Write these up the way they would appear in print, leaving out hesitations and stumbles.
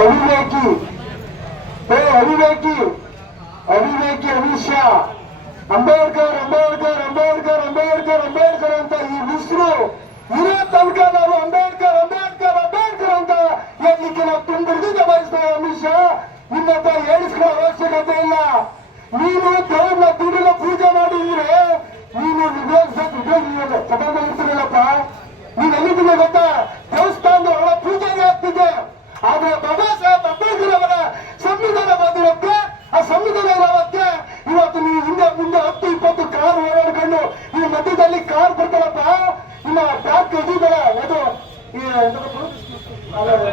ಅವಿವೇಕಿ ಅವಿವೇಕಿ ಅವಿವೇಕಿ ಅಮಿತ್ ಶಾ ಅಂಬೇಡ್ಕರ್ ಅಂಬೇಡ್ಕರ್ ಅಂಬೇಡ್ಕರ್ ಅಂಬೇಡ್ಕರ್ ಅಂಬೇಡ್ಕರ್ ಅಂತ ಈ ಹೆಸರು ಇರೋ ತನಕ ನಾವು ಅಂಬೇಡ್ಕರ್ ಅಂಬೇಡ್ಕರ್ ಅಂಬೇಡ್ಕರ್ ಅಂತ ಹೇಳಲಿಕ್ಕೆ ನಾವು ತುಂಬಿಡಿದು ದಬಾಯಿಸ್ತೇವೆ. ಅಮಿತ್ ಶಾ ನಿನ್ನತ್ತ ಹೇಳಿಸ್ಕೊಳ್ಳೋ ಅವಶ್ಯಕತೆ ಇಲ್ಲ. ನೀನು ದೇವ್ರನ್ನ ದುಡ್ಡಿನ ಪೂಜೆ ಮಾಡಿದ್ರೆ ನೀನು ಇರ್ತಿರಲ್ಲಪ್ಪ. ನೀನ್ ಎಲ್ಲಿದ್ದೀನಿ ಗೊತ್ತಾ? ದೇವಸ್ಥಾನದ ಒಳ ಪೂಜೆಗೆ ಆಗ್ತಿದ್ದೆ. ಆದ್ರೆ ಬಾಬಾ ಸಾಹೇಬ್ ಅಂಬೇಡ್ಕರ್ ಅವರ ಸಂವಿಧಾನ ಬಂದಿರೋಕ್ಕೆ ಆ ಸಂವಿಧಾನ ಇರೋಕ್ಕೆ ಇವತ್ತು ನೀವು ಹಿಂದೆ ಮುಂದೆ 10-20 ಕಾರ್ ಓಡಾಡ್ಕೊಂಡು ಈ ಮಧ್ಯದಲ್ಲಿ ಕಾರ್ ಬರ್ತಾರಪ್ಪ. ಇನ್ನ ಬ್ಯಾಗ್ ಇದಿದಲ್ಲ ಅದು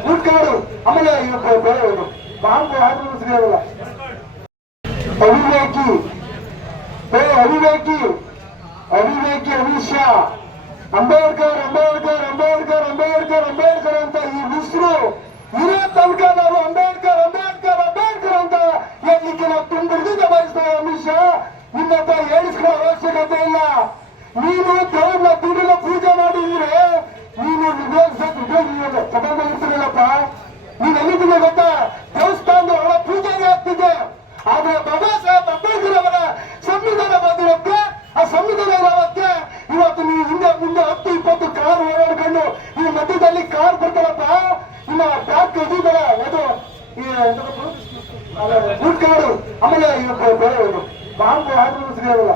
ಫುಡ್ ಕಾರ್ಡು ಆಮೇಲೆ ಬಾಂಬು ಆದ್ರೂ ಸಿಗಲ್ಲ. ಅವಿವೇಕಿ ಅವಿವೇಕಿ ಅವಿವೇಕಿ ಅಮಿತ್ ಶಾ ಅಂಬೇಡ್ಕರ್ ಅಂಬೇಡ್ಕರ್ ಅಂಬೇಡ್ಕರ್ ಅಂಬೇಡ್ಕರ್ ಅಂಬೇಡ್ಕರ್ ಅಂತ ಈ ಹೆಸರು ಇರೋ ತನಕ ನಾವು ಅಂಬೇಡ್ಕರ್ ಅಂಬೇಡ್ಕರ್ ಅಂಬೇಡ್ಕರ್ ಅಂತ ಹೇಳಲಿಕ್ಕೆ ನಾವು ತುಂಬಿಡಿದು ದಬಾಯಿಸ್ತೇವೆ. ಅಮಿತ್ ಶಾ ನಿನ್ನತ್ತ ಹೇಳಿಸ್ಕೊಳ್ಳೋ ಅವಶ್ಯಕತೆ ಇಲ್ಲ. ನೀನು ದೇವ್ರನ್ನ ದುಡ್ಡಿನ ಪೂಜೆ ಮಾಡಿದ್ರೆ ನೀನು ಇರ್ತಿರಲ್ಲಪ್ಪ. ನೀನ್ ಎಲ್ಲಿದ್ದೀನಿ ಗೊತ್ತಾ? ದೇವಸ್ಥಾನದ ಒಳ ಪೂಜೆಗೆ ಆಗ್ತಿದ್ದೆ. ಆದ್ರೆ ಬಾಬಾ ಸಾಹೇಬ್ ಅಂಬೇಡ್ಕರ್ ಅವರ ಸಂವಿಧಾನ ಬಂದಿರೋಕ್ಕೆ ಆ ಸಂವಿಧಾನ ಇರೋಕ್ಕೆ ಇವತ್ತು ನೀವು ಹಿಂದೆ ಮುಂದೆ 10-20 ಕಾರ್ ಓಡಾಡ್ಕೊಂಡು ಈ ಮಧ್ಯದಲ್ಲಿ ಕಾರ್ ಬರ್ತಾರಪ್ಪ. ಇನ್ನ ಬ್ಯಾಗ್ ಇದಿದಲ್ಲ ಅದು ಫುಡ್ ಕಾರ್ಡು ಆಮೇಲೆ ಬಾಂಬು ಆದ್ರೂ ಸಿಗಲ್ಲ.